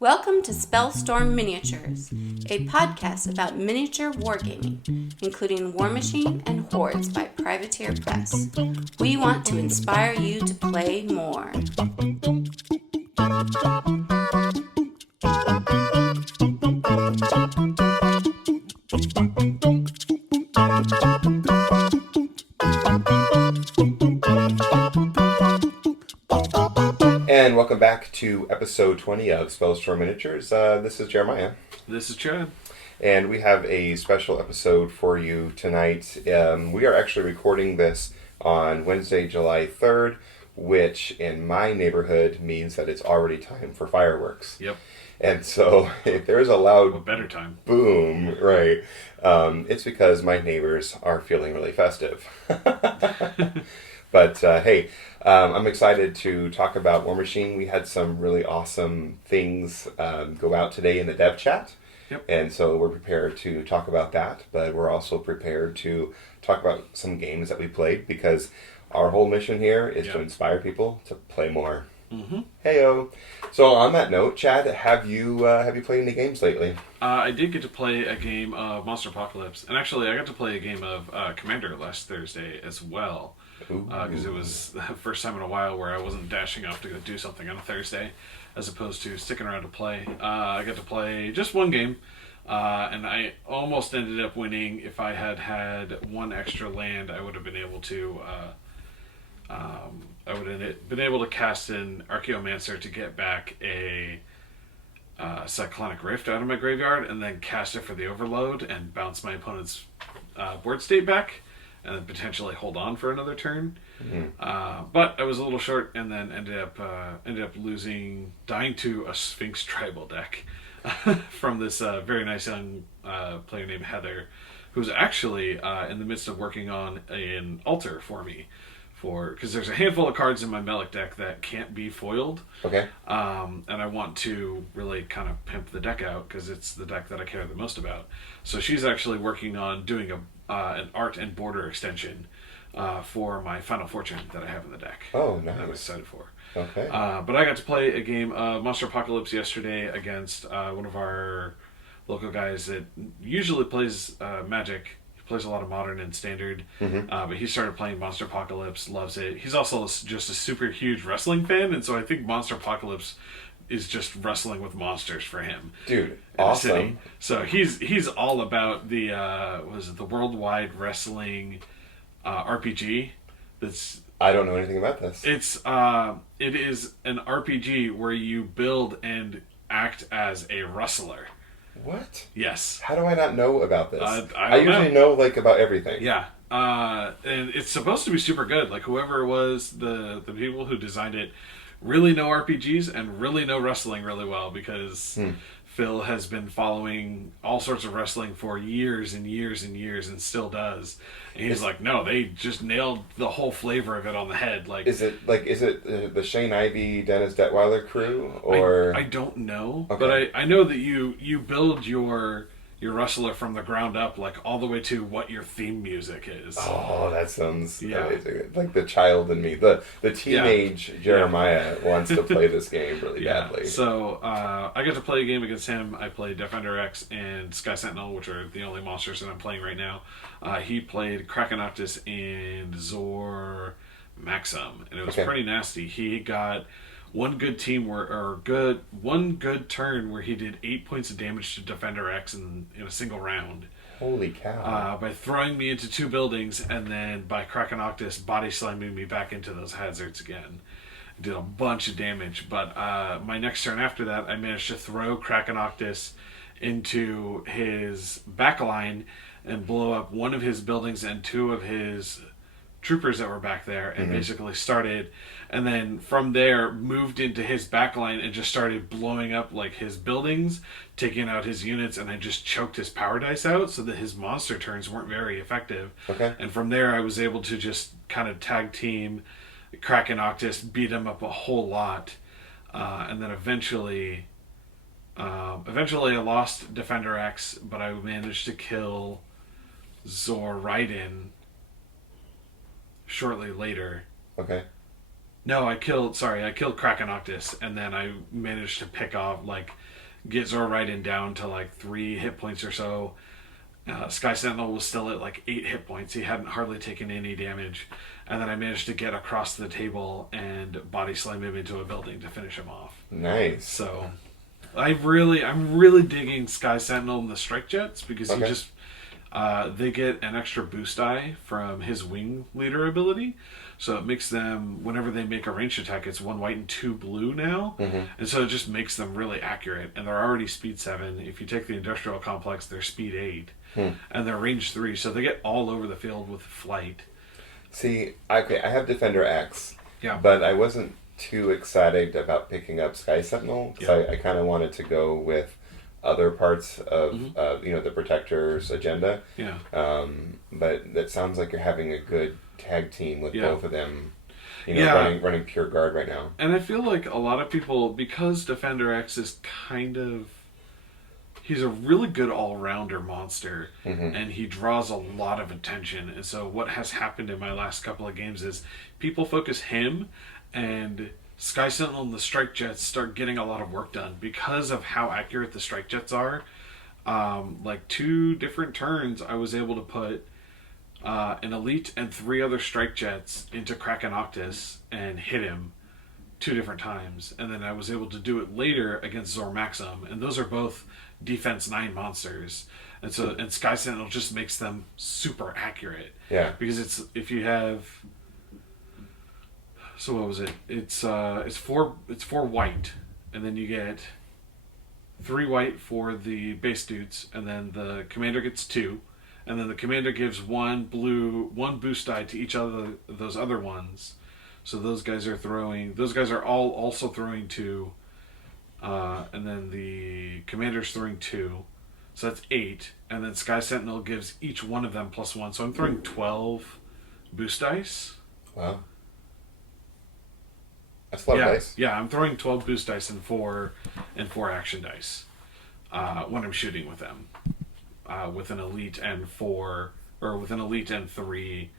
Welcome to Spellstorm Miniatures, a podcast about miniature wargaming, including Warmachine and Hordes by Privateer Press. We want to inspire you to play more. And welcome back to episode 20 of Spellstorm Miniatures. This is Jeremiah. This is Chad. And we have a special episode for you tonight. We are actually recording this on Wednesday, July 3rd, which in my neighborhood means that it's already time for fireworks. Yep. And so if there's a loud A better time. boom, right, it's because my neighbors are feeling really festive. But hey, I'm excited to talk about Warmachine. We had some really awesome things go out today in the dev chat. Yep. And so we're prepared to talk about that, but we're also prepared to talk about some games that we played because our whole mission here is to inspire people to play more. Mm-hmm. Heyo. So on that note, Chad, have you played any games lately? I did get to play a game of Monster Apocalypse, and actually I got to play a game of Commander last Thursday as well. Because it was the first time in a while where I wasn't dashing off to go do something on a Thursday, as opposed to sticking around to play. I got to play just one game, and I almost ended up winning. If I had had one extra land, I would have been able to. I would have been able to cast an Archaeomancer to get back a Cyclonic Rift out of my graveyard, and then cast it for the Overload and bounce my opponent's board state back. And then potentially hold on for another turn. Mm-hmm. But I was a little short, and then ended up dying to a Sphinx tribal deck from this very nice young player named Heather, who's actually in the midst of working on an altar for me, because there's a handful of cards in my Melic deck that can't be foiled. Okay. And I want to really kind of pimp the deck out because it's the deck that I care the most about. So she's actually working on doing an art and border extension for my Final Fortune that I have in the deck. Oh, nice. That I'm excited for. Okay. But I got to play a game of Monster Apocalypse yesterday against one of our local guys that usually plays Magic. He plays a lot of Modern and Standard. Mm-hmm. But he started playing Monster Apocalypse, loves it. He's also just a super huge wrestling fan, and so I think Monster Apocalypse is just wrestling with monsters for him. Dude, awesome. So he's all about the the Worldwide Wrestling RPG. That's I don't know anything about this. it is an RPG where you build and act as a wrestler. What? Yes. How do I not know about this? I usually know like about everything. Yeah. And it's supposed to be super good. Like whoever was the people who designed it really know RPGs and really know wrestling really well because Phil has been following all sorts of wrestling for years and years and years and still does. And he's like, no, they just nailed the whole flavor of it on the head. Like, is it the Shane Ivey, Dennis Detweiler crew, or I don't know, okay. but I know that you build your wrestler from the ground up, like all the way to what your theme music is. Oh, that sounds amazing. Like the child in me, the teenage Jeremiah wants to play this game really badly. So I got to play a game against him. I played Defender X and Sky Sentinel, which are the only monsters that I'm playing right now. He played Krakenoctus and Zor Maxim, and it was pretty nasty. He got one good turn where he did 8 points of damage to Defender X in a single round. Holy cow. By throwing me into two buildings and then by Krakenoctus body slamming me back into those hazards again. Did a bunch of damage, but my next turn after that I managed to throw Krakenoctus into his backline and blow up one of his buildings and two of his troopers that were back there and basically started, and then from there moved into his backline and just started blowing up like his buildings, taking out his units, and I just choked his power dice out so that his monster turns weren't very effective. Okay. And from there I was able to just kind of tag team Krakenoctus, beat him up a whole lot, and then eventually I lost Defender X, but I managed to kill Zor Raiden shortly later. Okay. No, I killed Krakenoctis, and then I managed to pick off, like, get Zoraiden down to, like, 3 hit points or so. Sky Sentinel was still at, like, 8 hit points. He hadn't hardly taken any damage. And then I managed to get across the table and body slam him into a building to finish him off. Nice. So, I'm really digging Sky Sentinel and the Strike Jets, because he just... they get an extra boost die from his Wing Leader ability. So it makes them, whenever they make a ranged attack, it's 1 white and 2 blue now. Mm-hmm. And so it just makes them really accurate. And they're already speed 7. If you take the Industrial Complex, they're speed 8. And they're range 3. So they get all over the field with flight. See, okay, I have Defender X. Yeah. But I wasn't too excited about picking up Sky Sentinel. Because I kind of wanted to go with other parts of the Protector's agenda. Yeah. But that sounds like you're having a good tag team with both of them, running pure guard right now. And I feel like a lot of people, because Defender X is he's a really good all-rounder monster, and he draws a lot of attention. And so what has happened in my last couple of games is people focus him, and Sky Sentinel and the Strike Jets start getting a lot of work done because of how accurate the Strike Jets are. Like 2 different turns, I was able to put an Elite and 3 other Strike Jets into Krakenoctis and hit him 2 different times. And then I was able to do it later against Zormaxum, and those are both defense 9 monsters. And so, and Sky Sentinel just makes them super accurate. Yeah. Because if you have... So what was it? It's 4 white, and then you get 3 white for the base dudes, and then the commander gets 2, and then the commander gives 1 blue, 1 boost die to each other those other ones. So those guys are all also throwing 2, and then the commander's throwing 2, so that's 8, and then Sky Sentinel gives each one of them +1. So I'm throwing 12 boost dice. Wow. That's a lot of dice. Yeah, I'm throwing 12 boost dice and 4 action dice when I'm shooting with them. With an elite and 3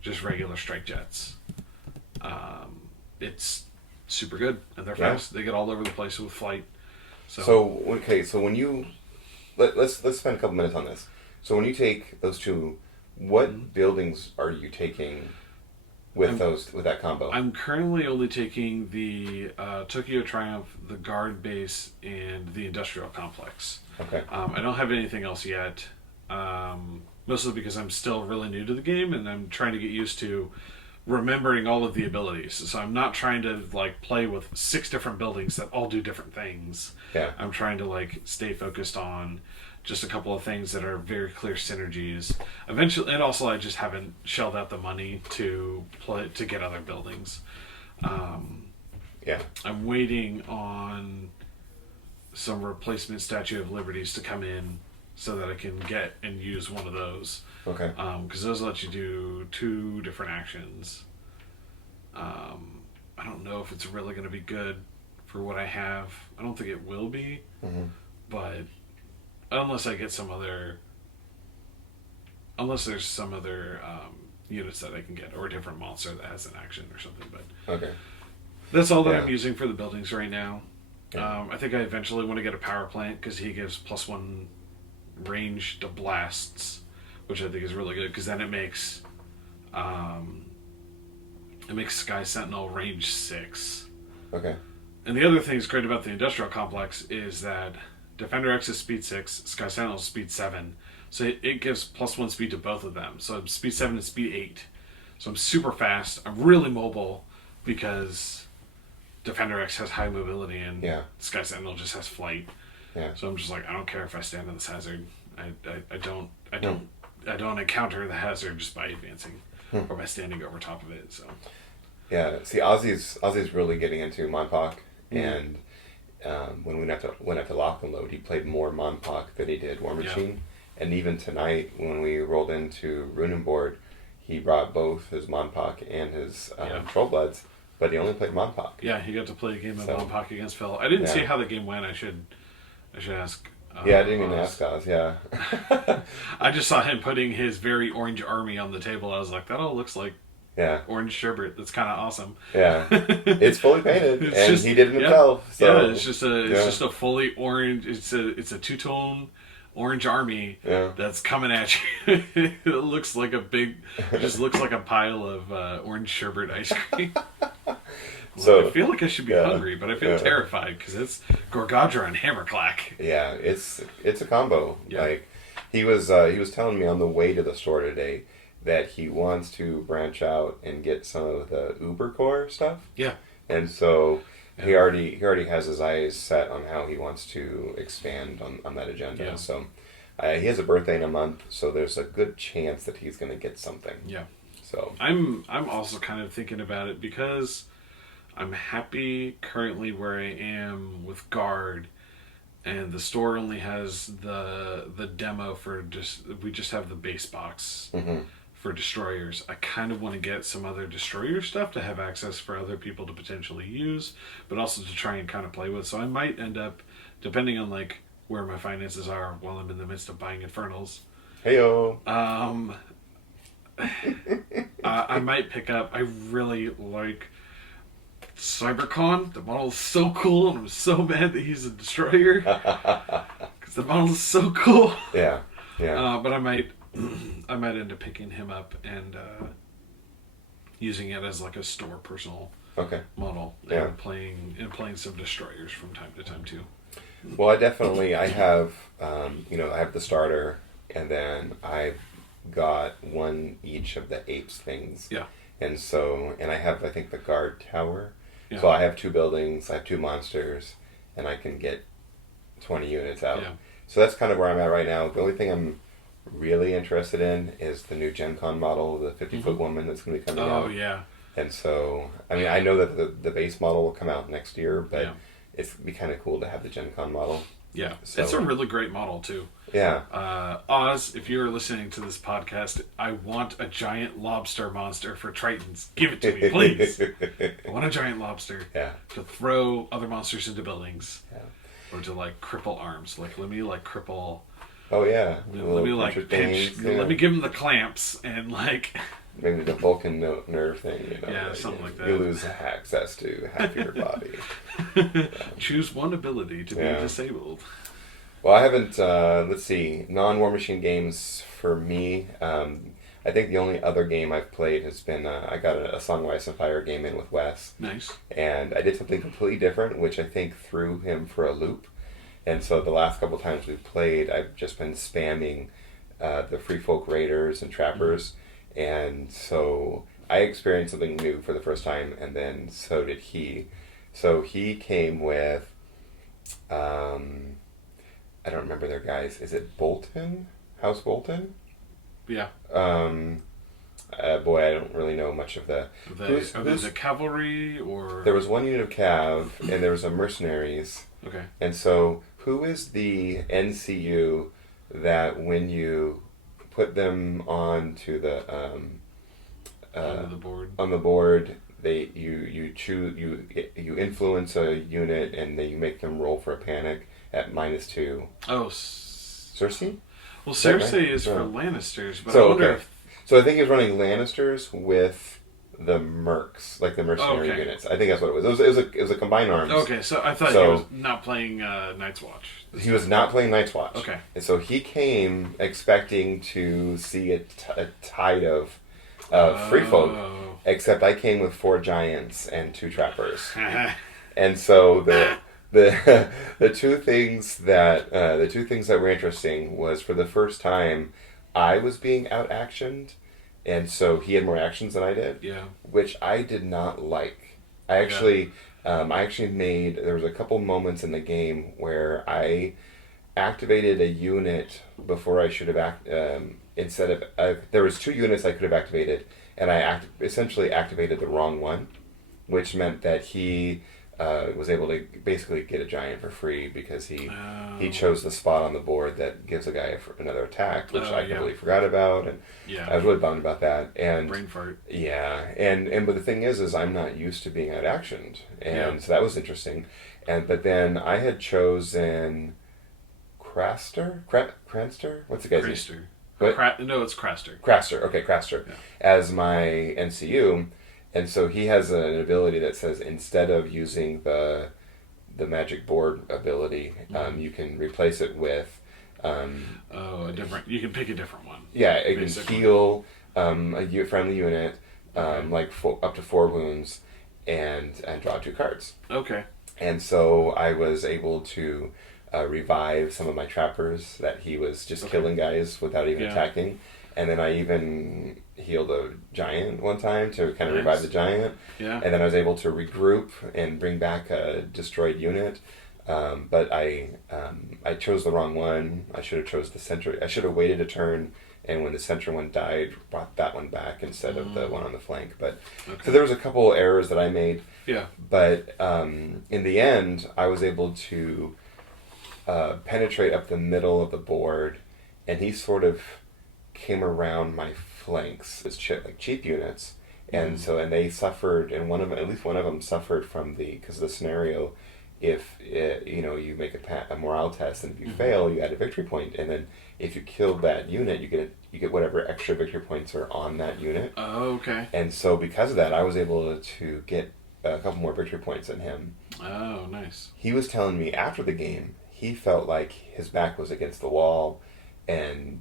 just regular Strike Jets. It's super good, and they're fast. They get all over the place with flight. So when you let's spend a couple minutes on this. So when you take those 2, what buildings are you taking with that combo? I'm currently only taking the Tokyo Triumph, the Guard base, and the Industrial Complex. Okay. I don't have anything else yet, mostly because I'm still really new to the game, and I'm trying to get used to remembering all of the abilities. So I'm not trying to play with 6 different buildings that all do different things. Yeah. I'm trying to stay focused on just a couple of things that are very clear synergies. Eventually, and also I just haven't shelled out the money to get other buildings. I'm waiting on some replacement Statue of Liberties to come in so that I can get and use one of those. Okay. Because those let you do 2 different actions. I don't know if it's really going to be good for what I have. I don't think it will be, but unless I get unless there's some other units that I can get, or a different monster that has an action or something. But okay, that's all that I'm using for the buildings right now. I think I eventually want to get a power plant because he gives +1 range to blasts, which I think is really good because then it makes Sky Sentinel range 6. Okay. And the other thing that's great about the Industrial Complex is that Defender X is speed 6, Sky Sentinel is speed 7. So it gives +1 speed to both of them. So I'm speed 7 and speed 8. So I'm super fast. I'm really mobile because Defender X has high mobility and Sky Sentinel just has flight. Yeah. So I'm just I don't care if I stand in this hazard. I don't encounter the hazard just by advancing or by standing over top of it. So. Yeah. See, Ozzy's really getting into Monpok, and when we went out to Lock and Load, he played more Monpok than he did Warmachine. And even tonight, when we rolled into Runenboard, he brought both his Monpok and his Trollbloods, but he only played Monpok. Yeah, he got to play a game of Monpok against Phil. I didn't see how the game went. I should ask. I didn't even ask Oz. I just saw him putting his very orange army on the table. I was like, that all looks like orange sherbet. That's kind of awesome. Yeah, it's fully painted, It's and just- he did it yeah. himself. So, It's just a fully orange. It's a two-tone orange army that's coming at you. It looks like a pile of orange sherbet ice cream. So I feel like I should be hungry, but I feel terrified because it's Gorgadra and Hammerclack. Yeah, it's a combo. Yeah. Like he was telling me on the way to the store today that he wants to branch out and get some of the Uber Core stuff. Yeah. And so he already has his eyes set on how he wants to expand on that agenda. Yeah. So he has a birthday in a month, so there's a good chance that he's going to get something. Yeah. So I'm also kind of thinking about it because I'm happy currently where I am with Guard, and the store only has the demo for we just have the base box for destroyers. I kind of want to get some other destroyer stuff to have access for other people to potentially use, but also to try and kind of play with. So I might end up, depending on like where my finances are while I'm in the midst of buying Infernals. Heyo. I might pick up. I really like Cybercon. The model is so cool, and I'm so mad that he's a destroyer because the model is so cool. Yeah. But I might end up picking him up and using it as like a store personal model and playing some destroyers from time to time too. Well, I have I have the starter, and then I've got one each of the apes things. Yeah. And I have, I think, the guard tower. Yeah. So I have 2 buildings, I have 2 monsters, and I can get 20 units out. Yeah. So that's kind of where I'm at right now. The only thing I'm really interested in is the new Gen Con model, the 50-foot woman that's going to be coming out. Oh, yeah. And so, I mean, I know that the base model will come out next year, but it's be kind of cool to have the Gen Con model. Yeah, So, it's a really great model too. Yeah. Oz, if you're listening to this podcast, I want a giant lobster monster for Tritons. Give it to me, please. I want a giant lobster to throw other monsters into buildings, or to like cripple arms. Like let me cripple. Oh yeah. Let me pinch. Let me give him the clamps and like. Maybe the Vulcan nerve thing. Something like that. You lose access to half your body. Choose one ability to be disabled. Well, I haven't, let's see, non-Warmachine games for me. I think the only other game I've played has been, I got a Song of Ice and Fire game in with Wes. Nice. And I did something completely different, which I think threw him for a loop. And so the last couple times we've played, I've just been spamming the Free Folk Raiders and Trappers. And so I experienced something new for the first time, and then so did he. So he came with, I don't remember their guys. Is it Bolton? House Bolton? Yeah. Boy, I don't really know much of the... Are they the cavalry, or... There was one unit of Cav, and there was a mercenaries. Okay. And so, who is the NCU that when you put them onto the on the board, you choose you influence a unit, and then you make them roll for a panic at -2. Oh, Cersei? Well, Cersei right? is for Lannisters, but So, I wonder okay. So I think he was running Lannisters with the mercs, like the mercenary units. I think that's what it was. It was a combined arms. Okay, so I thought he was not playing Night's Watch. He was not playing Night's Watch. Okay. And so he came expecting to see a tide of free folk, except I came with 4 giants and 2 trappers. And so the two things that were interesting was, for the first time, I was being out-actioned, and so he had more actions than I did. Yeah. Which I did not like. I actually made, there was a couple moments in the game where I activated a unit before I should have instead of, there was 2 units I could have activated, and I essentially activated the wrong one, which meant that he was able to basically get a giant for free because he chose the spot on the board that gives a guy another attack, which I completely forgot about, and I was really bummed about that. And brain fart. Yeah, and but the thing is I'm not used to being out-actioned, and so that was interesting. But then I had chosen Cranster? What's the guy's name? No, it's Craster. Craster, Yeah. as my NCU, and so he has an ability that says instead of using the magic board ability, you can replace it with a different. You can pick a different one. yeah, it basically. can heal a friendly unit up to 4 wounds and draw 2 cards. Okay. And so I was able to revive some of my trappers that he was just killing guys without even attacking. And then I even healed a giant one time to kind of revive the giant. Yeah. And then I was able to regroup and bring back a destroyed unit. But I chose the wrong one. I should have chose the center. I should have waited a turn, and when the center one died, brought that one back instead of the one on the flank. But so there was a couple errors that I made. Yeah. But in the end, I was able to penetrate up the middle of the board, and he sort of came around my flanks as cheap units, and and they suffered, and at least one of them suffered from because of the scenario. If you make a morale test, and if you fail, you add a victory point, and then if you kill that unit, you get whatever extra victory points are on that unit. Oh, okay. And so because of that, I was able to get a couple more victory points than him. Oh, nice. He was telling me after the game, he felt like his back was against the wall, and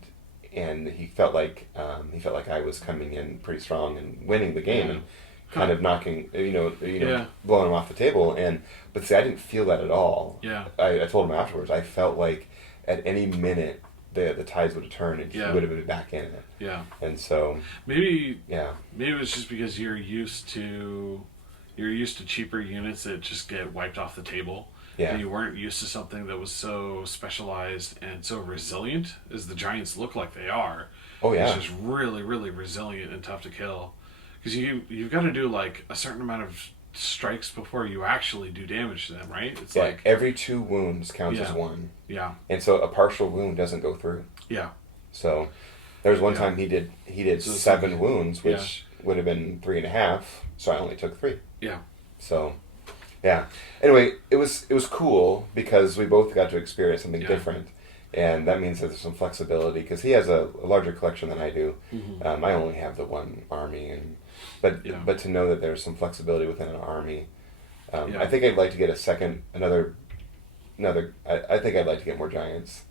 he felt like I was coming in pretty strong and winning the game, and kind of knocking, blowing him off the table. But see, I didn't feel that at all. Yeah. I told him afterwards, I felt like at any minute the tides would have turned and he would have been back in it. Yeah. And so maybe it was just because you're used to cheaper units that just get wiped off the table. Yeah. And you weren't used to something that was so specialized and so resilient as the giants look like they are. Oh yeah. It's just really, really resilient and tough to kill. Because you've got to do like a certain amount of strikes before you actually do damage to them, right? It's like every 2 wounds counts as 1. Yeah. And so a partial wound doesn't go through. Yeah. So there was one time he did 7 wounds, which would have been 3.5. So I only took 3. Yeah. So, yeah. Anyway, it was cool because we both got to experience something different. And that means that there's some flexibility because he has a larger collection than I do. I only have the 1 army, but to know that there's some flexibility within an army, I think I'd like to get I think I'd like to get more giants,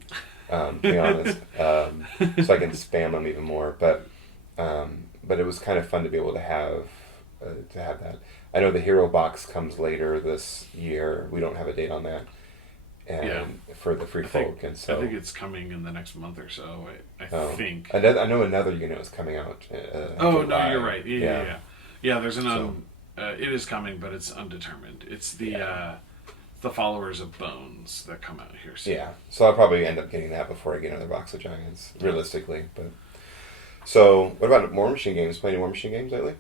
to be honest, so I can spam them even more. But it was kind of fun to be able to have that. I know the hero box comes later this year. We don't have a date on that. And for the free folk, and so I think it's coming in the next month or so. I think. I know another unit is coming out. No, July. you're right. Yeah. There's it is coming, but it's undetermined. It's the followers of Bones that come out here soon. Yeah, so I'll probably end up getting that before I get another box of giants, realistically. But so, what about Warmachine games? Play any Warmachine games lately?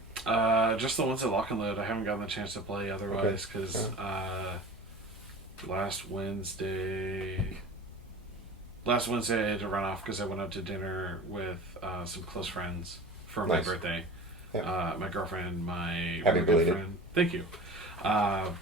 Just the ones at Lock and Load. I haven't gotten the chance to play otherwise because. Last Wednesday I had to run off because I went out to dinner with some close friends for my birthday. Yeah. My girlfriend, my happy really good belated. friend. Thank you. My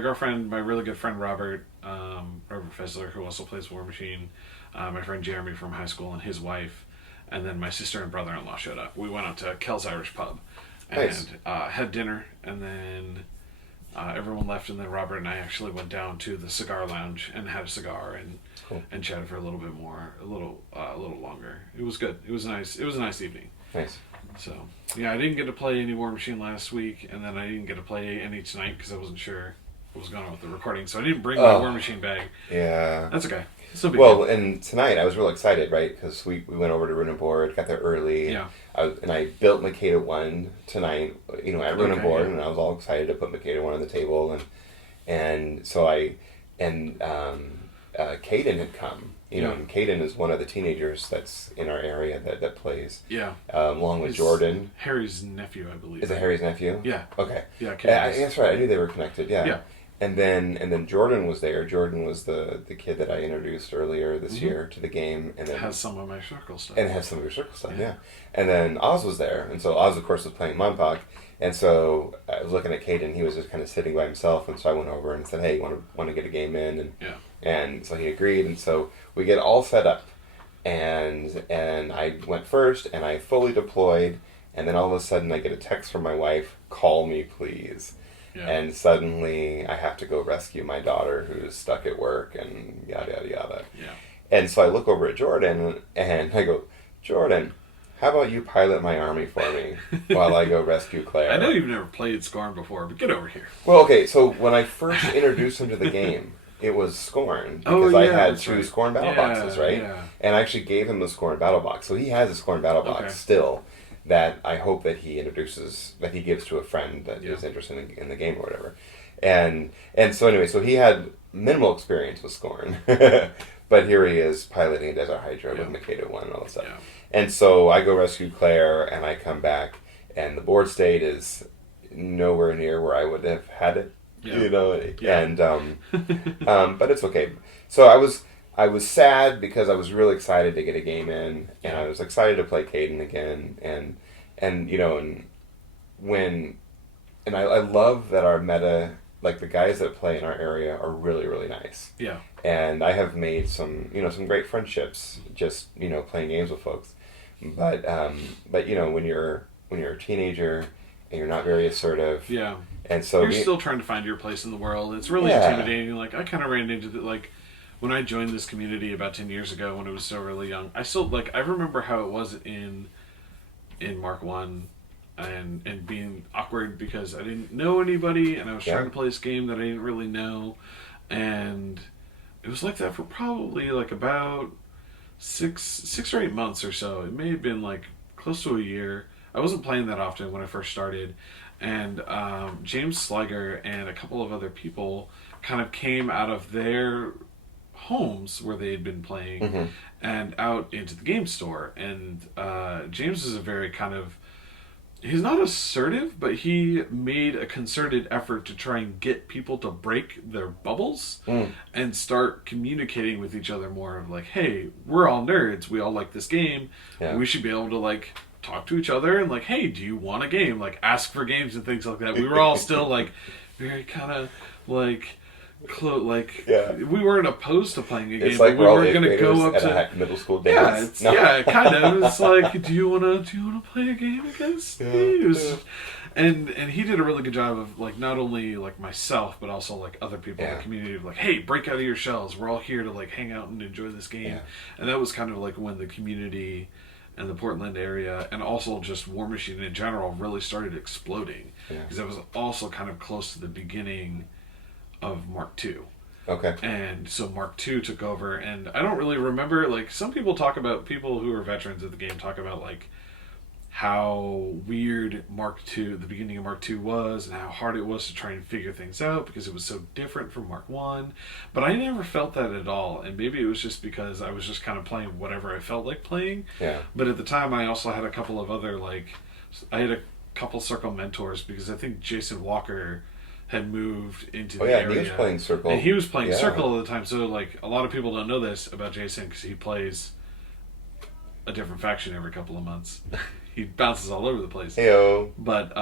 girlfriend, my really good friend Robert Fessler, who also plays Warmachine. My friend Jeremy from high school and his wife, and then my sister and brother-in-law showed up. We went out to Kel's Irish Pub and had dinner, and then. Everyone left, and then Robert and I actually went down to the cigar lounge and had a cigar and chatted for a little longer. It was good. It was nice. It was a nice evening. Nice. So I didn't get to play any Warmachine last week, and then I didn't get to play any tonight because I wasn't sure what was going on with the recording. So I didn't bring my Warmachine bag. Yeah. That's okay. And tonight I was real excited, right? Because we went over to Rune and Board, got there early. Yeah. And I built Makeda 1 tonight, at Rune and Board, and I was all excited to put Makeda 1 on the table, and so Caden had come, and Caden is one of the teenagers that's in our area that plays. Yeah. Along with Jordan. Harry's nephew, I believe. Is it Harry's nephew? Yeah. Okay. Yeah. That's right. I knew they were connected. Yeah. Yeah. And then Jordan was there. Jordan was the kid that I introduced earlier this year to the game, and then has some of my circle stuff. And has some of your circle stuff, yeah. And then Oz was there, and so Oz, of course, was playing Montauk, and so I was looking at Caden. He was just kind of sitting by himself, and so I went over and said, "Hey, want to get a game in?" And so he agreed, and so we get all set up, and I went first, and I fully deployed, and then all of a sudden I get a text from my wife, "Call me, please." Yeah. And suddenly I have to go rescue my daughter who's stuck at work and yada, yada, yada. Yeah. And so I look over at Jordan and I go, "Jordan, how about you pilot my army for me while I go rescue Claire?" I know you've never played Scorn before, but get over here. Well, okay, so when I first introduced him to the game, it was Scorn, because I had two right. Scorn battle boxes, right? Yeah. And I actually gave him the Scorn battle box. So he has a Scorn battle box Okay. still that I hope that he gives to a friend that Yeah. is interested in the game or whatever. And so anyway, so he had minimal experience with Scorn. But here he is piloting a Desert Hydra with Makeda 1 and all that stuff. Yeah. And so I go rescue Claire, and I come back, and the board state is nowhere near where I would have had it. Yeah. You know, Yeah. and but it's okay. So I was sad because I was really excited to get a game in, and I was excited to play Caden again, and you know, and I love that our meta, like the guys that play in our area, are really, really nice. Yeah. And I have made some great friendships just playing games with folks, but you know, when you're a teenager and you're not very assertive, Yeah. and so You're still trying to find your place in the world. It's really intimidating. Like, I kind of ran into like, when I joined this community about 10 years ago when it was so really young, I still, like, I remember how it was in Mark 1 and being awkward because I didn't know anybody and I was trying to play this game that I didn't really know. And it was like that for probably like about 6 or 8 months or so. It may have been like close to a year. I wasn't playing that often when I first started. And James Sliger and a couple of other people kind of came out of their homes where they had been playing and out into the game store. And James is a very kind of, he's not assertive, but he made a concerted effort to try and get people to break their bubbles and start communicating with each other more of like, hey, we're all nerds, we all like this game, we should be able to like talk to each other and like, hey, do you want a game? Like, ask for games and things like that. We were all still like very kind of like we weren't opposed to playing a game. It's like but we weren't going to go up at to a middle school dance. kind of. It's like, do you wanna play a game against me? And he did a really good job of like not only like myself but also like other people in the community of like, hey, break out of your shells. We're all here to like hang out and enjoy this game. And that was kind of like when the community and the Portland area and also just Warmachine in general really started exploding because that was also kind of close to the beginning of Mark II. Okay. And so Mark II took over, and I don't really remember, like, some people talk about, people who are veterans of the game talk about, like, how weird Mark II, the beginning of Mark II was, and how hard it was to try and figure things out because it was so different from Mark I. But I never felt that at all, and maybe it was just because I was just kind of playing whatever I felt like playing. Yeah. But at the time, I also had a couple of other, like, I had a couple Circle mentors because I think Jason Walker had moved into the area. He was playing Circle. And he was playing Circle all the time. So, like, a lot of people don't know this about Jason because he plays a different faction every couple of months. He bounces all over the place. Heyo. But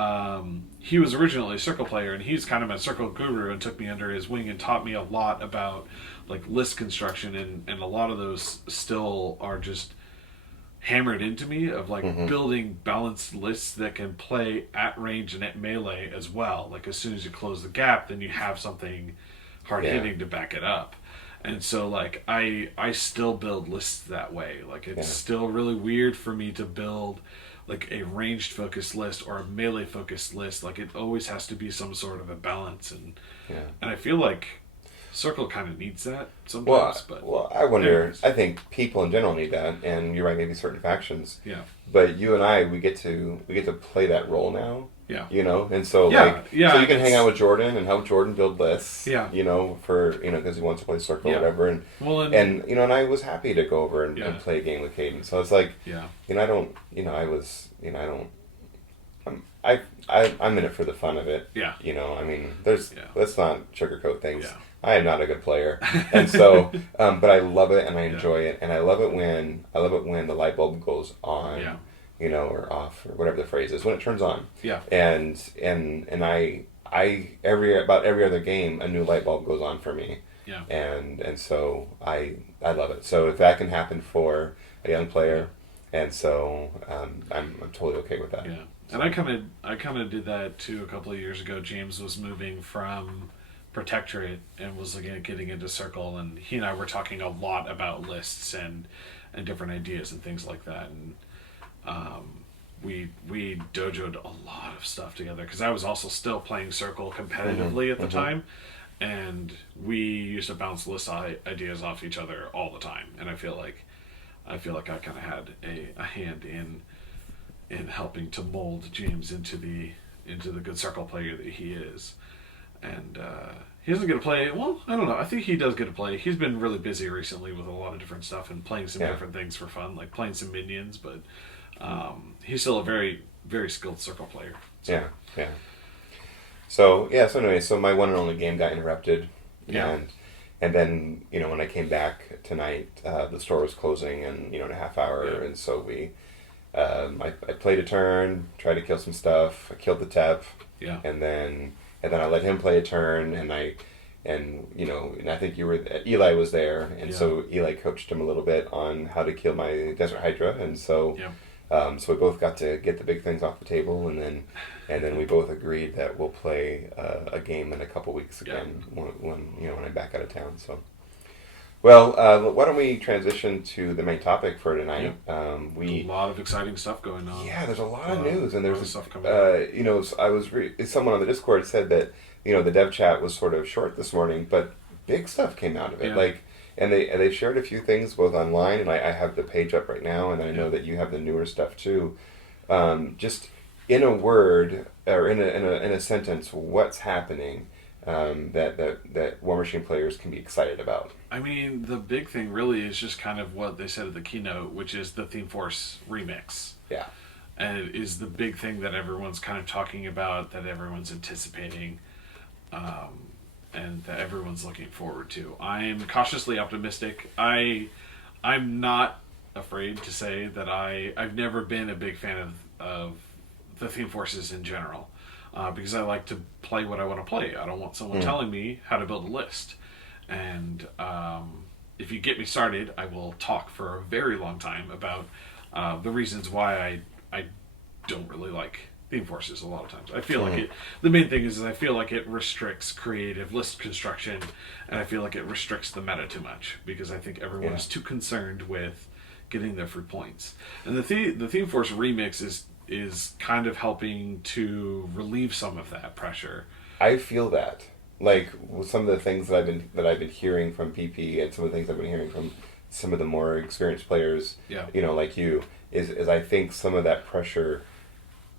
he was originally a Circle player, and he's kind of a Circle guru and took me under his wing and taught me a lot about, like, list construction. And a lot of those still are just hammered into me of like building balanced lists that can play at range and at melee as well. Like, as soon as you close the gap, then you have something hard hitting to back it up. And so like I still build lists that way. Like, it's still really weird for me to build like a ranged focused list or a melee focused list. Like, it always has to be some sort of a balance, and I feel like Circle kind of needs that sometimes. Well, I wonder. Anyways. I think people in general need that, and you're right. Maybe certain factions. Yeah. But you and I, we get to play that role now. Yeah. You know, and so so you can hang out with Jordan and help Jordan build lists. Yeah. You know, because he wants to play Circle or whatever, and and you know, and I was happy to go over and play a game with Caden. So it's like, you know, I don't, you know, I was, you know, I don't. I'm in it for the fun of it. Yeah. You know, I mean, let's not sugarcoat things. Yeah. I am not a good player, and so, but I love it and I enjoy it, and I love it when the light bulb goes on, you know, or off, or whatever the phrase is, when it turns on. Yeah. And I about every other game, a new light bulb goes on for me. Yeah. And so I love it. So if that can happen for a young player, and so I'm totally okay with that. Yeah, and I kind of did that too a couple of years ago. James was moving from Protectorate and was getting into Circle, and he and I were talking a lot about lists and different ideas and things like that, and we dojoed a lot of stuff together because I was also still playing Circle competitively at the time, and we used to bounce list ideas off each other all the time, and I feel like I kind of had a hand in helping to mold James into the good Circle player that he is. And he doesn't get to play. Well, I don't know. I think he does get to play. He's been really busy recently with a lot of different stuff and playing some different things for fun, like playing some minions. But he's still a very, very skilled Circle player. So. Yeah. So anyway, my one and only game got interrupted. Yeah. And then, when I came back tonight, the store was closing in, in a half hour. Yeah. And so I played a turn, tried to kill some stuff. I killed the Tep. Yeah. And then I let him play a turn, and I think Eli was there, and so Eli coached him a little bit on how to kill my Desert Hydra, and so so we both got to get the big things off the table, and then we both agreed that we'll play a game in a couple weeks again when I'm back out of town. So, well, why don't we transition to the main topic for tonight? A lot of exciting stuff going on. Yeah, there's a lot of news, and there's stuff coming out. Someone on the Discord said that the dev chat was sort of short this morning, but big stuff came out of it. Yeah. And they shared a few things both online, and I have the page up right now, and I know that you have the newer stuff too. Just in a word or in a sentence, what's happening that Warmachine players can be excited about? I mean, the big thing really is just kind of what they said at the keynote, which is the Theme Force remix. Yeah. And it is the big thing that everyone's kind of talking about, that everyone's anticipating, and that everyone's looking forward to. I'm cautiously optimistic. I'm not afraid to say that I've never been a big fan of the Theme Forces in general, because I like to play what I want to play. I don't want someone telling me how to build a list. And if you get me started, I will talk for a very long time about the reasons why I don't really like Theme Forces a lot of times. I feel like the main thing is I feel like it restricts creative list construction, and I feel like it restricts the meta too much, because I think everyone is too concerned with getting their free points. And the Theme Force remix is kind of helping to relieve some of that pressure. I feel that. Like, with some of the things that I've been hearing from PP, and some of the things I've been hearing from some of the more experienced players, like you, is I think some of that pressure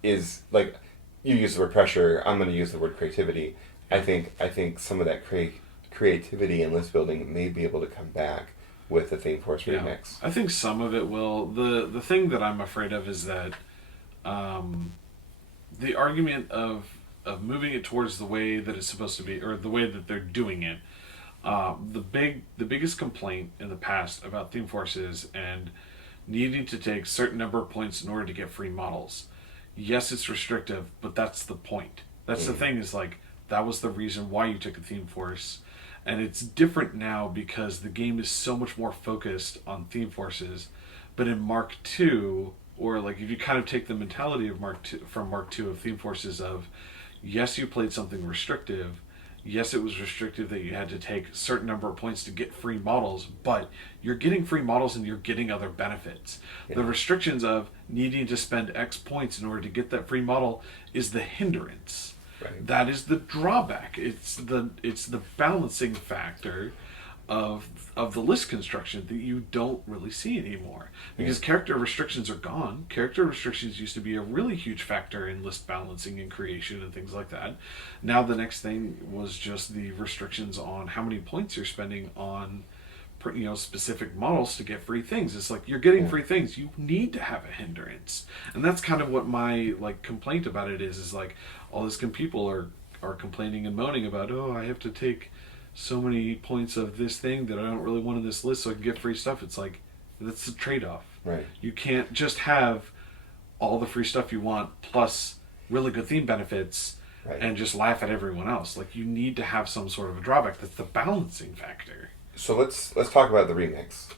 is, like, you use the word pressure, I'm going to use the word creativity. I think some of that creativity in list building may be able to come back with the Theme Force remix. I think some of it will. The thing that I'm afraid of is that the argument of moving it towards the way that it's supposed to be, or the way that they're doing it. The biggest complaint in the past about Theme Forces and needing to take certain number of points in order to get free models. Yes, it's restrictive, but that's the point. That's the thing, is like, that was the reason why you took a Theme Force. And it's different now because the game is so much more focused on Theme Forces. But in Mark II, or like if you kind of take the mentality of Mark II of Theme Forces of, yes, you played something restrictive. Yes, it was restrictive that you had to take a certain number of points to get free models, but you're getting free models and you're getting other benefits. Yeah. The restrictions of needing to spend X points in order to get that free model is the hindrance. Right. That is the drawback. It's the balancing factor of the list construction that you don't really see anymore, because character restrictions are gone. Character restrictions used to be a really huge factor in list balancing and creation and things like that. Now the next thing was just the restrictions on how many points you're spending on specific models to get free things. It's like, you're getting free things, you need to have a hindrance. And that's kind of what my complaint about it is like, all these people are complaining and moaning about, I have to take so many points of this thing that I don't really want in this list so I can get free stuff. It's like, that's the trade-off. Right. You can't just have all the free stuff you want plus really good theme benefits and just laugh at everyone else. Like, you need to have some sort of a drawback. That's the balancing factor. So let's talk about the remix.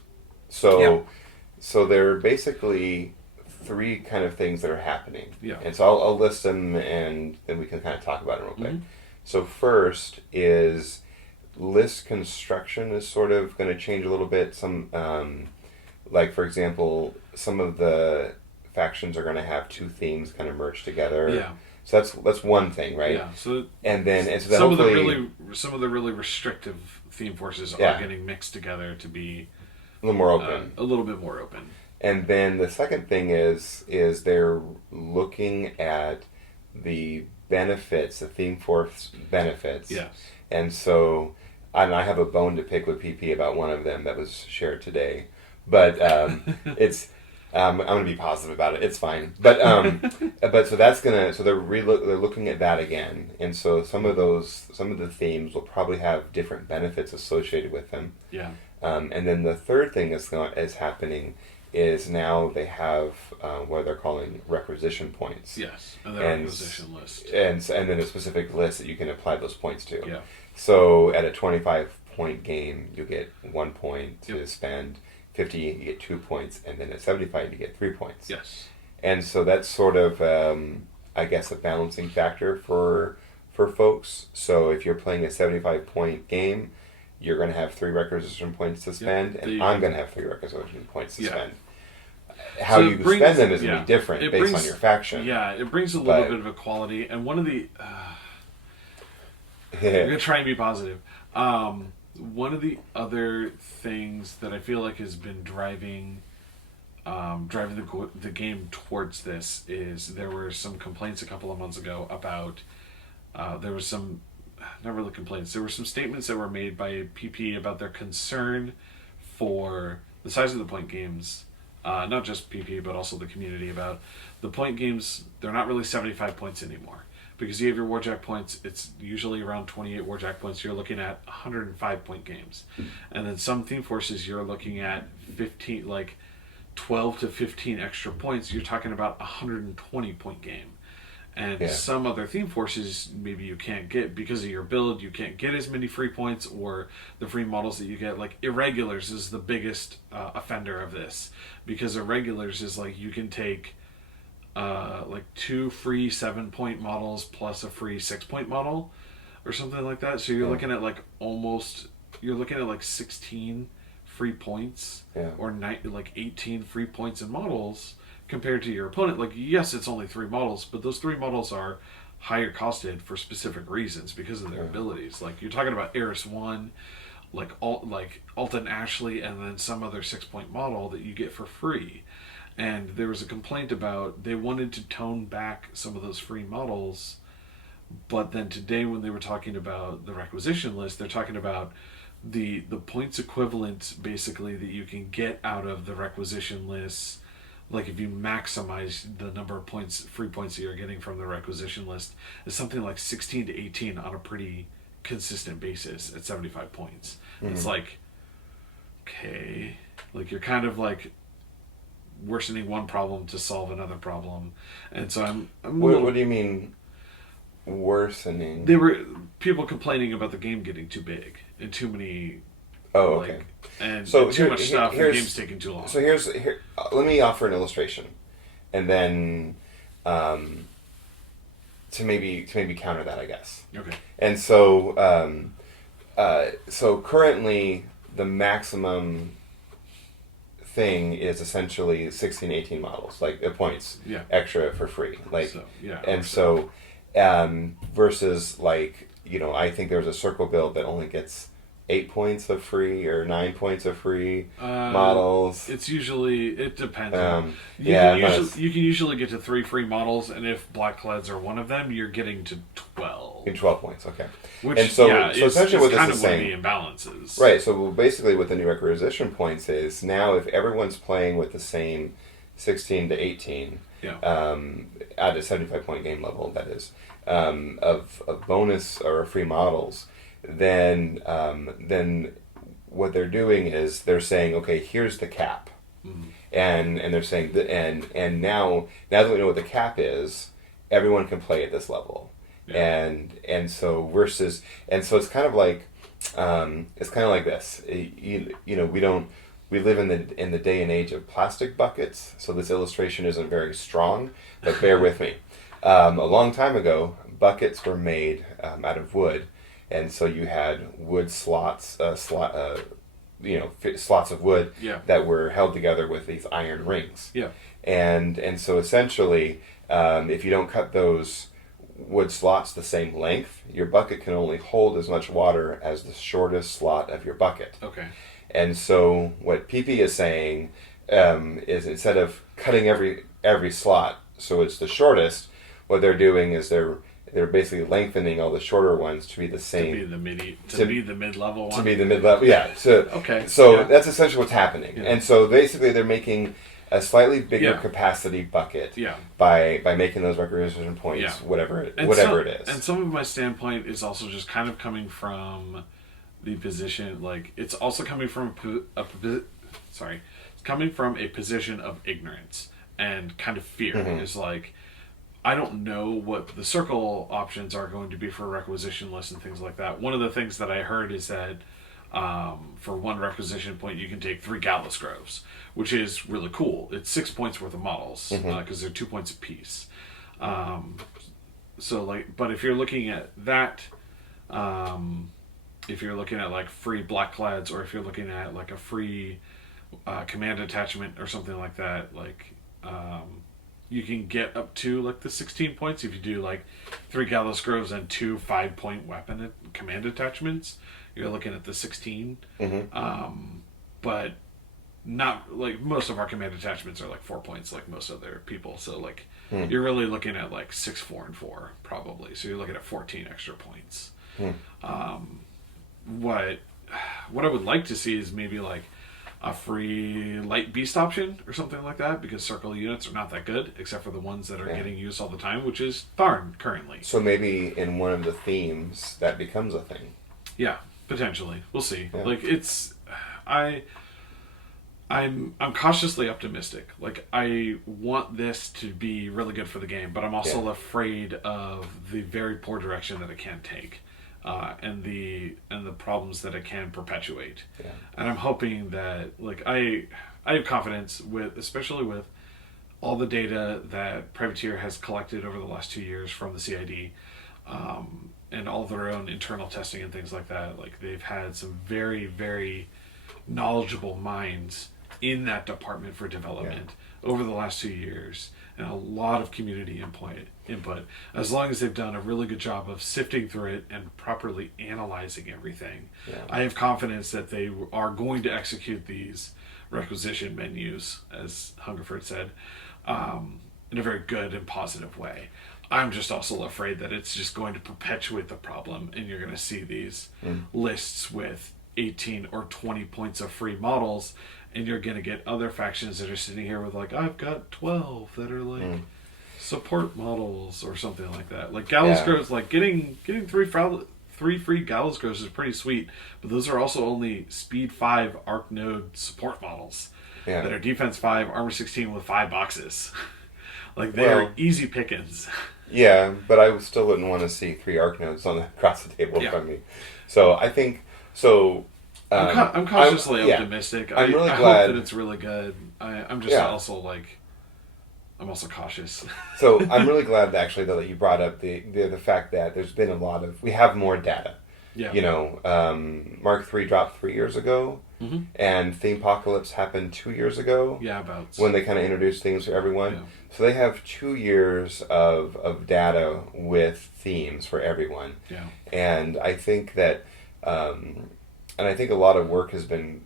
So So there are basically three kind of things that are happening. Yeah. And so I'll list them, and then we can kind of talk about it real quick. So first is list construction is sort of going to change a little bit. Some, like for example, some of the factions are going to have two themes kind of merged together. Yeah. So that's one thing, right? Yeah. So so that some hopefully of the really restrictive theme forces are getting mixed together to be a little more open. A little bit more open. And then the second thing is they're looking at the benefits, the theme force benefits. Yes. And so, and I have a bone to pick with PP about one of them that was shared today, but it's I'm going to be positive about it. It's fine, but so that's so they're looking at that again, and so some of the themes will probably have different benefits associated with them. Yeah. And then the third thing is happening is now they have what they're calling requisition points. Yes, and the requisition list. And then a specific list that you can apply those points to. Yeah. So at a 25-point game, you get 1 point to spend. 50, you get 2 points, and then at 75, you get 3 points. Yes. And so that's sort of, I guess, a balancing factor for folks. So if you're playing a 75-point game, you're going to have 3 requisition points to spend, and I'm going to have 3 requisition points to spend. How you spend them is going to be different based on your faction. Yeah, it brings a little bit of equality. And one of the... I'm going to try and be positive. One of the other things that I feel like has been driving the game towards this is there were some complaints a couple of months ago about... there was some... Not really complaints. There were some statements that were made by PP about their concern for the size of the point games. Not just PP, but also the community about the point games. They're not really 75 points anymore. Because you have your Warjack points, it's usually around 28 Warjack points. You're looking at 105-point games. And then some theme forces, you're looking at 12 to 15 extra points. You're talking about a 120-point game. And some other theme forces, maybe you can't get, because of your build, you can't get as many free points, or the free models that you get. Like, Irregulars is the biggest offender of this. Because Irregulars is like, you can take... 2 free 7-point models plus a free 6-point model or something like that. So you're looking at 16 free points or 18 free points in models compared to your opponent. Like, yes, it's only 3 models, but those 3 models are higher costed for specific reasons because of their abilities. Like, you're talking about Eris 1, Alton Ashley, and then some other 6-point model that you get for free. And there was a complaint about they wanted to tone back some of those free models, but then today when they were talking about the requisition list, they're talking about the points equivalent basically that you can get out of the requisition list. Like if you maximize the number of points, free points that you're getting from the requisition list, is something like 16 to 18 on a pretty consistent basis at 75 points. Mm-hmm. It's like, okay, like you're kind of like worsening one problem to solve another problem. And so I'm what do you mean worsening? There were people complaining about the game getting too big and too many and too much stuff, and the game's taking too long. So here let me offer an illustration, and then to maybe counter that, I guess. Okay. And so so currently the maximum thing is essentially 16, 18 models, like points extra for free. Like versus like, I think there's a circle build that only gets 8 points of free or 9 points of free models. It depends. You can usually get to 3 free models, and if Black Clads are one of them, you're getting to 12. 12 points, okay. Which, and so essentially what this is saying, one of the imbalances. Right, so basically what the new requisition points is, now if everyone's playing with the same 16 to 18, at a 75-point game level, that is, of bonus or free models, then what they're doing is they're saying, okay, here's the cap. Mm-hmm. And they're saying that, and now that we know what the cap is, everyone can play at this level. Yeah. And so it's kind of like this. We don't we live in the day and age of plastic buckets, so this illustration isn't very strong, but bear with me. A long time ago, buckets were made out of wood, and so you had wood slots, slots of wood that were held together with these iron rings. Yeah. And so essentially, if you don't cut those wood slots the same length, your bucket can only hold as much water as the shortest slot of your bucket. Okay. And so what PP is saying is instead of cutting every slot so it's the shortest, what they're doing is they're basically lengthening all the shorter ones to be the same. To be the mid-level one. To be the mid-level, yeah. Okay. So that's essentially what's happening. Yeah. And so basically they're making a slightly bigger capacity bucket by making those requisition points, whatever it is. And some of my standpoint is also just kind of coming from the position, like it's also coming from it's coming from a position of ignorance and kind of fear. Mm-hmm. Is like, I don't know what the circle options are going to be for a requisition list and things like that. One of the things that I heard is that for one requisition point, you can take 3 Gallus Groves, which is really cool. It's 6 points worth of models because they're 2 points apiece. So like, but if you're looking at that, if you're looking at like free Blackclads, or if you're looking at like a free command attachment or something like that, like you can get up to like the 16 points if you do like 3 Gallus Groves and 2 5-point weapon command attachments. You're looking at the 16. But not like most of our command attachments are like 4 points, like most other people. So like you're really looking at like 6, 4, and 4 probably. So you're looking at 14 extra points. What I would like to see is maybe like a free light beast option or something like that, because circle units are not that good except for the ones that are getting used all the time, which is Tharn currently. So maybe in one of the themes that becomes a thing. Yeah, potentially. We'll see. Yeah. Like it's I'm cautiously optimistic. Like I want this to be really good for the game, but I'm also afraid of the very poor direction that it can take. And the problems that it can perpetuate, and I'm hoping that like I have confidence with, especially with all the data that Privateer has collected over the last 2 years from the CID, and all their own internal testing and things like that. Like they've had some very, very knowledgeable minds in that department for development over the last 2 years, and a lot of community input. As long as they've done a really good job of sifting through it and properly analyzing everything, I have confidence that they are going to execute these requisition menus, as Hungerford said, in a very good and positive way. I'm just also afraid that it's just going to perpetuate the problem, and you're going to see these lists with 18 or 20 points of free models, and you're going to get other factions that are sitting here with like, I've got 12 that are like support models or something like that. Like Gallus Groves, like getting 3 free Gallus Groves is pretty sweet, but those are also only speed 5 arc node support models that are defense 5, armor 16 with 5 boxes. Like they are easy pickings. Yeah, but I still wouldn't want to see 3 arc nodes across the table from me. So I think I'm cautiously optimistic. I'm really glad. I hope that it's really good. I'm just also like, I'm also cautious. So I'm really glad actually that you brought up the fact that there's been we have more data. Yeah. You know, Mark III dropped 3 years ago, and Themepocalypse happened 2 years ago. Yeah, about when they kind of introduced things for everyone. Yeah. So they have 2 years of data with themes for everyone. Yeah. And I think that, and I think a lot of work has been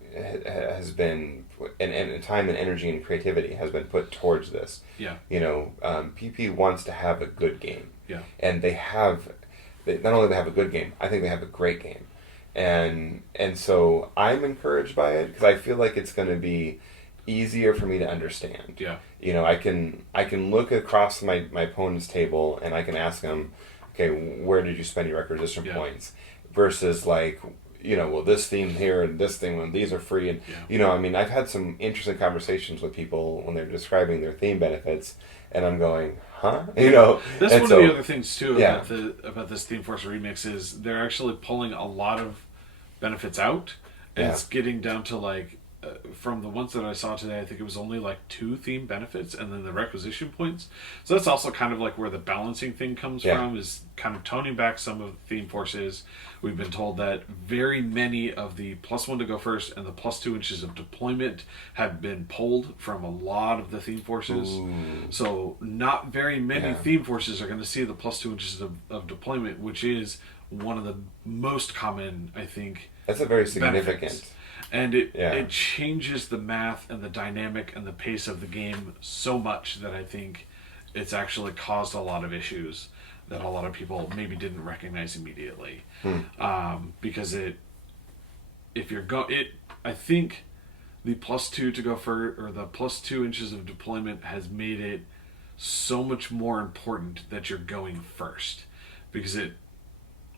and time and energy and creativity has been put towards this. Yeah. You know, PP wants to have a good game. Yeah. And not only they have a good game, I think they have a great game. And so I'm encouraged by it because I feel like it's going to be easier for me to understand. Yeah. You know, I can look across my opponent's table and I can ask them, okay, where did you spend your requisition points? Versus like, you know, well, this theme here and this thing, when these are free. And, you know, I mean, I've had some interesting conversations with people when they're describing their theme benefits, and I'm going, huh? You know? That's one of the other things, too, about this Theme Force remix is they're actually pulling a lot of benefits out, and it's getting down to, like, from the ones that I saw today, I think it was only like 2 theme benefits and then the requisition points. So that's also kind of like where the balancing thing comes from, is kind of toning back some of the theme forces. We've been told that very many of the +1 to go first and the +2 inches of deployment have been pulled from a lot of the theme forces. Ooh. So not very many theme forces are going to see the +2 inches of deployment, which is one of the most common, I think. That's a very significant. Benefits. And it changes the math and the dynamic and the pace of the game so much that I think it's actually caused a lot of issues that a lot of people maybe didn't recognize immediately. Because I think the +2 to go for, or the +2 inches of deployment has made it so much more important that you're going first, because it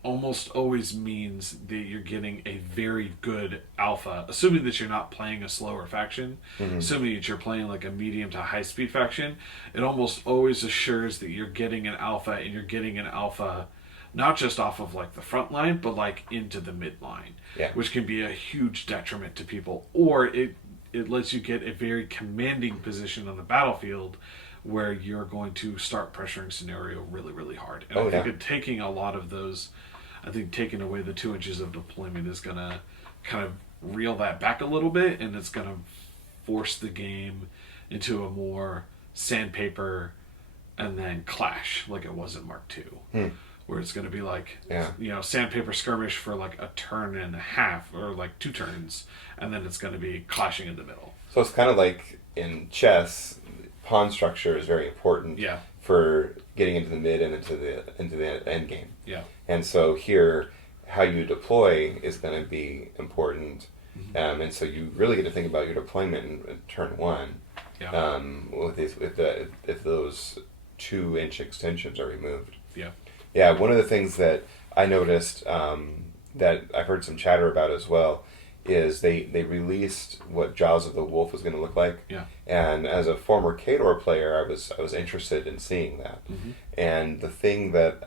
almost always means that you're getting a very good alpha, assuming that you're not playing a slower faction. Assuming that you're playing like a medium to high speed faction, it almost always assures that you're getting an alpha, and you're getting an alpha not just off of like the front line, but like into the mid line, which can be a huge detriment to people. Or it lets you get a very commanding position on the battlefield where you're going to start pressuring scenario really, really hard. And I think taking a lot of those, I think taking away the 2 inches of deployment is going to kind of reel that back a little bit, and it's going to force the game into a more sandpaper and then clash like it was in Mark II. Where it's going to be like, sandpaper skirmish for like a turn and a half, or like 2 turns, and then it's going to be clashing in the middle. So it's kind of like in chess, pawn structure is very important for getting into the mid and into the end game. And so here, how you deploy is going to be important. And so you really get to think about your deployment in turn 1. If those 2-inch extensions are removed. One of the things that I noticed that I've heard some chatter about as well is they released what Jaws of the Wolf was going to look like. And as a former Khador player, I was interested in seeing that. And the thing that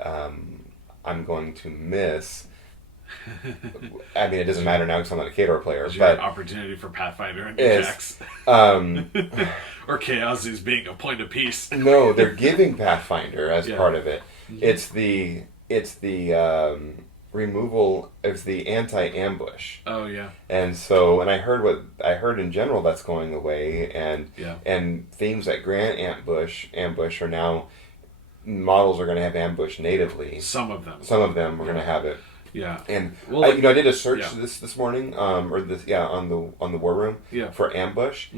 I'm going to miss, I mean, it doesn't matter now because I'm not a Khador player, but opportunity for Pathfinder and Jax. Or Chaos is being a point of peace. No, they're giving Pathfinder as part of it. It's the removal, it's the anti-ambush. And so, and I heard in general that's going away, and themes that grant ambush are now, models are going to have ambush natively. Some of them are going to have it. And I did a search this morning, on the War Room for ambush.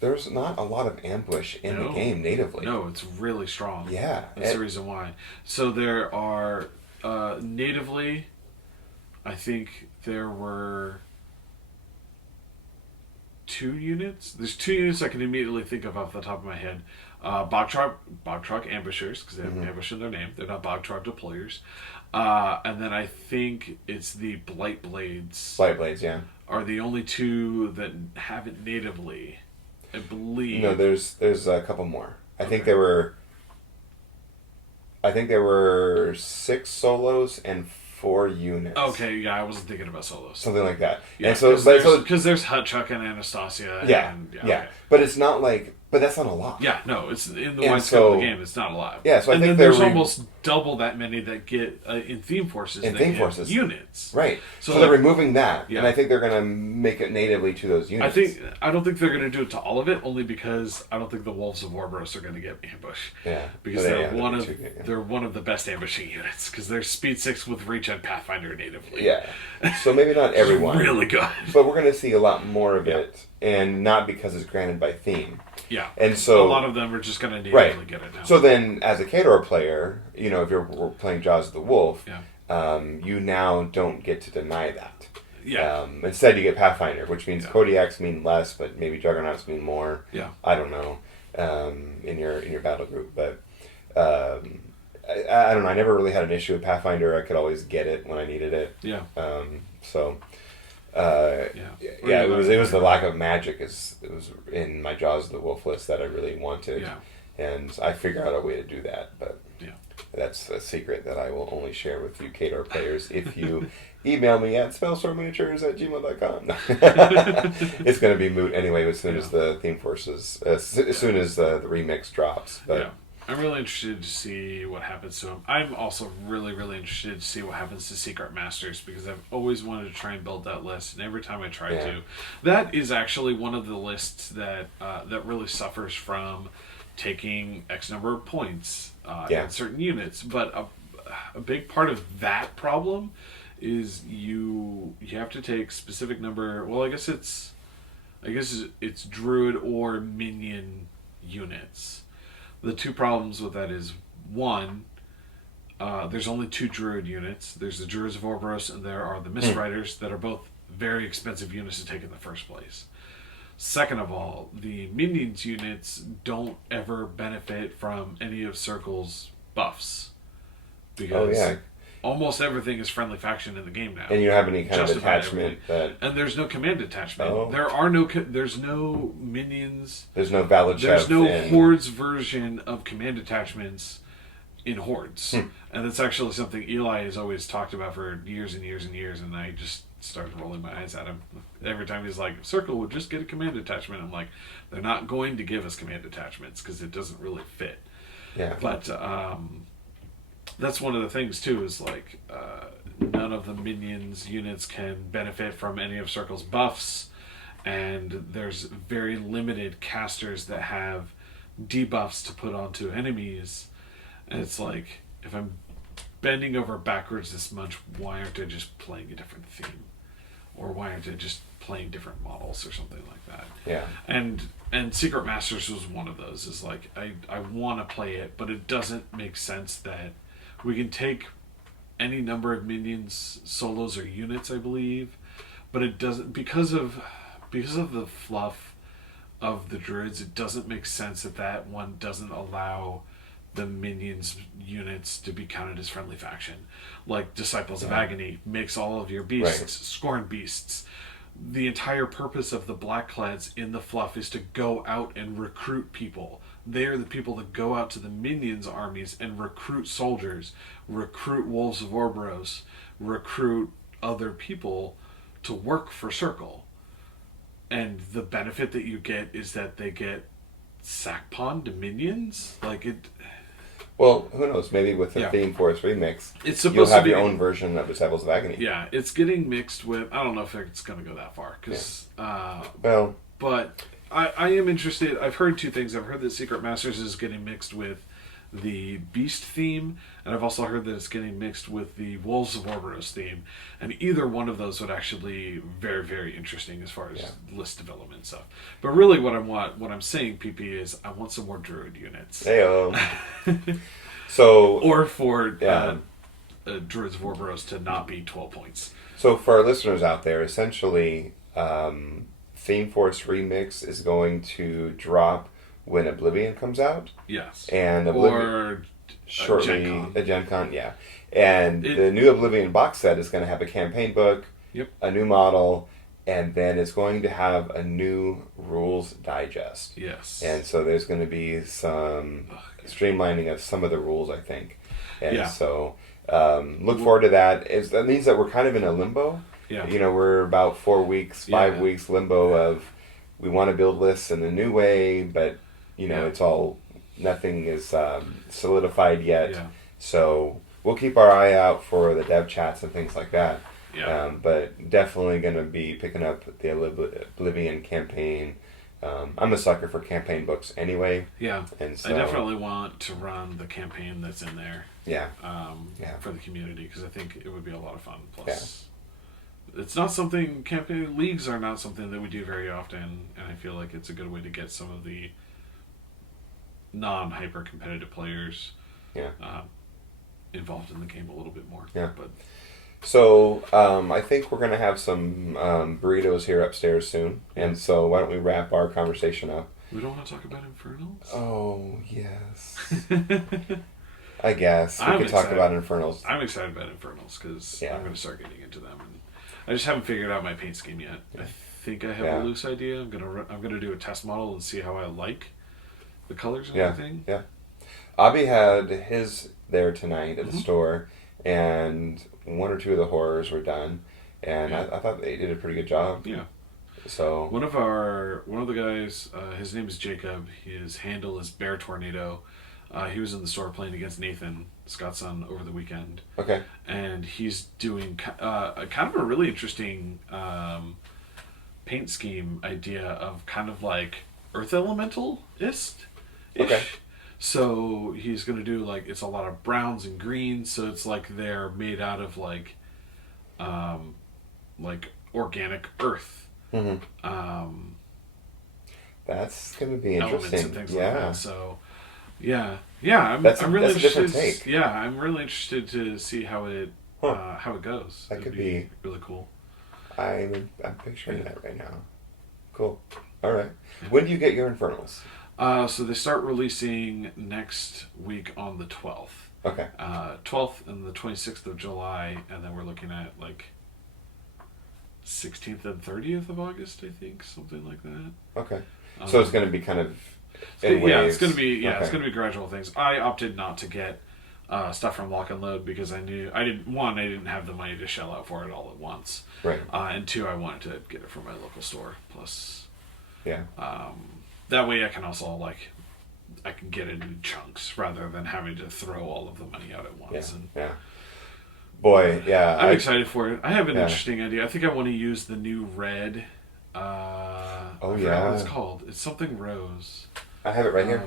There's not a lot of ambush in the game natively. No, it's really strong. That's the reason why. So there are natively, I think there were 2 units. There's 2 units I can immediately think of off the top of my head. Bog truck ambushers, because they have ambush in their name. They're not bog truck deployers. And then I think it's the Blight Blades. Blight Blades, are the only 2 that have it natively, I believe. No, there's a couple more. I think there were 6 solos and 4 units. Okay, I wasn't thinking about solos. Something like that. Yeah, and so because there's Hut Chuck and Anastasia. Okay. But it's not like, but that's not a lot. It's in the wide scope of the game. It's not a lot. So I think there's almost double that many that get in theme forces. Units. Right. So they're removing that, and I think they're going to make it natively to those units. I don't think they're going to do it to all of it, only because I don't think the Wolves of Warburst are going to get ambush. Because they're one of the best ambushing units, because they're speed 6 with reach and Pathfinder natively. So maybe not everyone. Really good. But we're going to see a lot more of it, and not because it's granted by theme. And so a lot of them are just going to natively get it now. So then, as a Khador player, if you're playing Jaws of the Wolf, you now don't get to deny that. Instead, you get Pathfinder, which means Kodiaks mean less, but maybe Juggernauts mean more. I don't know. In your battle group, but I don't know. I never really had an issue with Pathfinder. I could always get it when I needed it. It was the lack of magic. It was in my Jaws of the Wolf list that I really wanted, and I figured out a way to do that. But That's a secret that I will only share with you Kador players if you email me at spellstormminiatures@gmail.com. It's going to be moot anyway as soon as the theme forces, as soon as the remix drops. But yeah. I'm really interested to see what happens to them. I'm also really, really interested to see what happens to Secret Masters, because I've always wanted to try and build that list, and every time I try to, that is actually one of the lists that that really suffers from taking X number of points in certain units. But a big part of that problem is you have to take specific number. Well, I guess it's Druid or minion units. The two problems with that is, one, there's only 2 Druid units. There's the Druids of Orboros, and there are the Mist Riders that are both very expensive units to take in the first place. Second of all, the Minions units don't ever benefit from any of Circle's buffs. Because almost everything is friendly faction in the game now. And you don't have any kind of attachment and there's no command attachment. Oh. There's no minions. There's no Valachev. There's no Hordes version of command attachments in Hordes. And that's actually something Eli has always talked about for years and years and years, and I just started rolling my eyes at him. Every time he's like, Circle would just get a command attachment. I'm like, they're not going to give us command attachments because it doesn't really fit. Yeah. But that's one of the things too, is like none of the minions units can benefit from any of Circle's buffs, and there's very limited casters that have debuffs to put onto enemies, and it's like, if I'm bending over backwards this much, why aren't I just playing a different theme, or why aren't I just playing different models or something like that? Yeah. And Secret Masters was one of those. Is like, I want to play it, but it doesn't make sense that we can take any number of minions, solos, or units, I believe, but it doesn't, because of the fluff of the Druids, it doesn't make sense that one doesn't allow the minions units to be counted as friendly faction. Like Disciples of Agony makes all of your beasts Scorn beasts. The entire purpose of the Blackclads in the fluff is to go out and recruit people. They are the people that go out to the minions armies and recruit soldiers, recruit Wolves of Orboros, recruit other people to work for Circle. And the benefit that you get is that they get sack pawn to minions. Like it. Well, who knows? Maybe with the Theme Force remix, it's you'll have your own version of Disciples of Agony. Yeah, it's getting mixed with. I don't know if it's going to go that far, because. But I am interested. I've heard 2 things. I've heard that Secret Masters is getting mixed with the Beast theme, and I've also heard that it's getting mixed with the Wolves of Orboros theme. And either one of those would actually be very, very interesting as far as list development stuff. But really, what I'm saying, PP, is I want some more Druid units. Heyo. So, or for Druids of Orboros to not be 12 points. So for our listeners out there, essentially, Theme Force Remix is going to drop when Oblivion comes out. Yes. And or shortly a Gen Con, yeah. And the new Oblivion box set is going to have a campaign book, a new model, and then it's going to have a new rules digest. Yes. And so there's going to be some streamlining of some of the rules, I think. And so look forward to that. That means that we're kind of in a limbo. Yeah. You know, we're about 4 weeks, 5 weeks limbo of we want to build lists in a new way, but, you know, it's all, nothing is solidified yet. Yeah. So we'll keep our eye out for the dev chats and things like that. Yeah. But definitely going to be picking up the Oblivion campaign. I'm a sucker for campaign books anyway. Yeah. And so, I definitely want to run the campaign that's in there. Yeah. For the community, because I think it would be a lot of fun. Plus, it's not something, campaign leagues are not something that we do very often, and I feel like it's a good way to get some of the non-hyper competitive players involved in the game a little bit more. Yeah. But so I think we're going to have some burritos here upstairs soon, and so why don't we wrap our conversation up? We don't want to talk about Infernals? Oh, yes. I guess. We could talk about Infernals. I'm excited about Infernals, because I'm going to start getting into them. And I just haven't figured out my paint scheme yet. I think I have a loose idea. I'm gonna do a test model and see how I like the colors and everything. Yeah. Abby had his there tonight at the Mm-hmm. store, and 1 or 2 of the horrors were done, and I thought they did a pretty good job. Yeah. So One of the guys, his name is Jacob. His handle is Bear Tornado. He was in the store playing against Nathan, Scott's son, over the weekend, okay, and he's doing kind of a really interesting paint scheme idea of kind of like Earth Elemental-ist. Okay. So he's going to do like, it's a lot of browns and greens, so it's like they're made out of like organic earth. mm-hmm. That's gonna be Elements interesting. and things Yeah. like that. So I'm That's really a different interested. take. Yeah, I'm really interested to see how it goes. That It'd could be really cool. I'm picturing that right now. Cool. All right. When do you get your Infernals? So they start releasing next week on the 12th. Okay. 12th and the 26th of July, and then we're looking at like 16th and 30th of August, I think, something like that. Okay. So it's going to be kind of in Yeah, waves. it's going to be Okay. it's going to be gradual things. I opted not to get stuff from Lock and Load because I knew I didn't have the money to shell out for it all at once. Right. And 2, I wanted to get it from my local store. Plus, Yeah. that way I can also I can get it in chunks rather than having to throw all of the money out at once. Yeah. And Yeah. Boy, yeah. I'm excited for it. I have an Yeah. interesting idea. I think I want to use the new red. I forgot yeah. what it's called. It's something rose. I have it right here.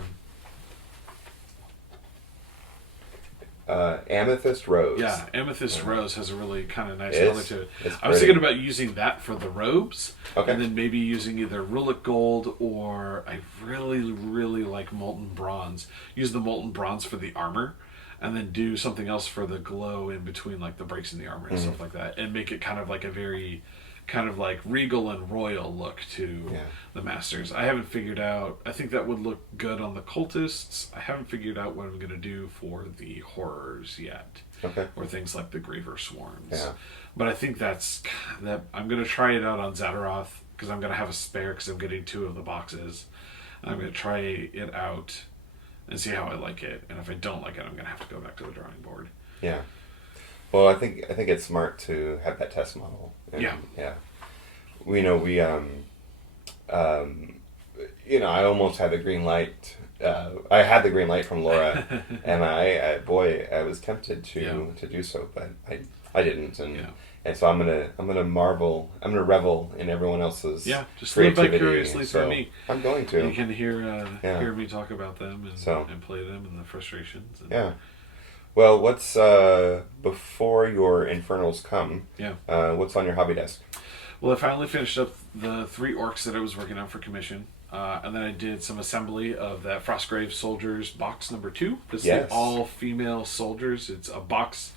Amethyst Rose. Yeah, Amethyst Rose has a really kind of nice It's- color to it. it's I was pretty. thinking about using that for the robes, Okay. and then maybe using either Rullic Gold or I really, really like Molten Bronze. Use the Molten Bronze for the armor, and then do something else for the glow in between like the breaks in the armor and stuff like that, and make it kind of like a very kind of like regal and royal look to the Masters. I haven't figured out. I think that would look good on the cultists. I haven't figured out what I'm going to do for the horrors yet. Okay. Or things like the Graver Swarms. Yeah. But I think that I'm going to try it out on Zadaroth because I'm going to have a spare because I'm getting 2 of the boxes. I'm going to try it out and see how I like it. And if I don't like it, I'm going to have to go back to the drawing board. Yeah. Well, I think it's smart to have that test model. And, Yeah. Yeah. We I almost had the green light. I had the green light from Laura, and I was tempted to do so, but I didn't, and so I'm gonna revel in everyone else's just live creativity. vicariously So through me. I'm going to. You can hear me talk about them and play them and the frustrations. And, Yeah. Well, what's before your Infernals come? Yeah. What's on your hobby desk? Well, I finally finished up the 3 orcs that I was working on for commission. And then I did some assembly of that Frostgrave Soldiers box number 2. This is the all-female soldiers. It's a box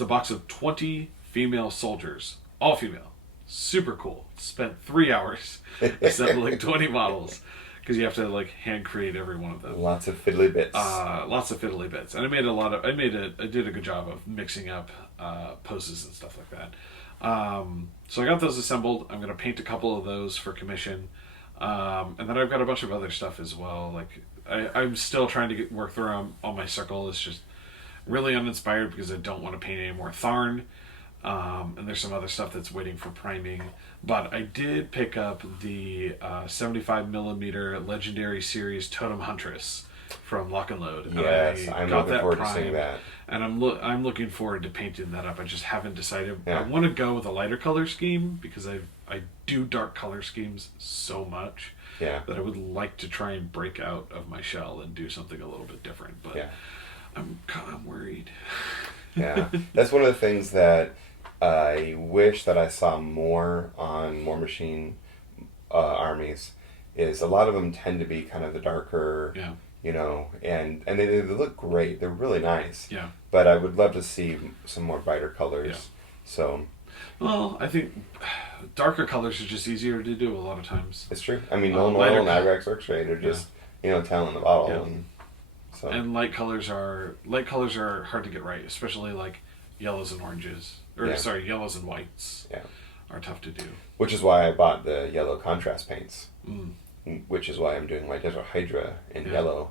of 20 female soldiers. All female. Super cool. Spent 3 hours assembling 20 models. Because you have to hand create every one of them. Lots of fiddly bits. Lots of fiddly bits. And I did a good job of mixing up poses and stuff like that. So I got those assembled. I'm going to paint a couple of those for commission. And then I've got a bunch of other stuff as well. I'm still trying to work through on my circle. It's just really uninspired because I don't want to paint any more Tharn. And there's some other stuff that's waiting for priming. But I did pick up the 75mm Legendary Series Totem Huntress from Lock and Load. Yes, I'm looking forward to seeing that. And I'm looking forward to painting that up. I just haven't decided. Yeah. I want to go with a lighter color scheme because I do dark color schemes so much that I would like to try and break out of my shell and do something a little bit different. But I'm worried. Yeah, that's one of the things that I wish that I saw more on Warmachine armies. Is a lot of them tend to be kind of the darker. Yeah. And they look great. They're really nice. Yeah. But I would love to see some more brighter colors. Yeah. So. Well, I think darker colors are just easier to do a lot of times. It's true. I mean, Nolan lighter Oil and Agrax Orchestrate are just, talent in the bottle. Yeah. And so. And light colors are hard to get right, especially yellows and oranges. Yellows and whites. Yeah. Are tough to do. Which is why I bought the yellow contrast paints. Which is why I'm doing my Desert Hydra in yellow.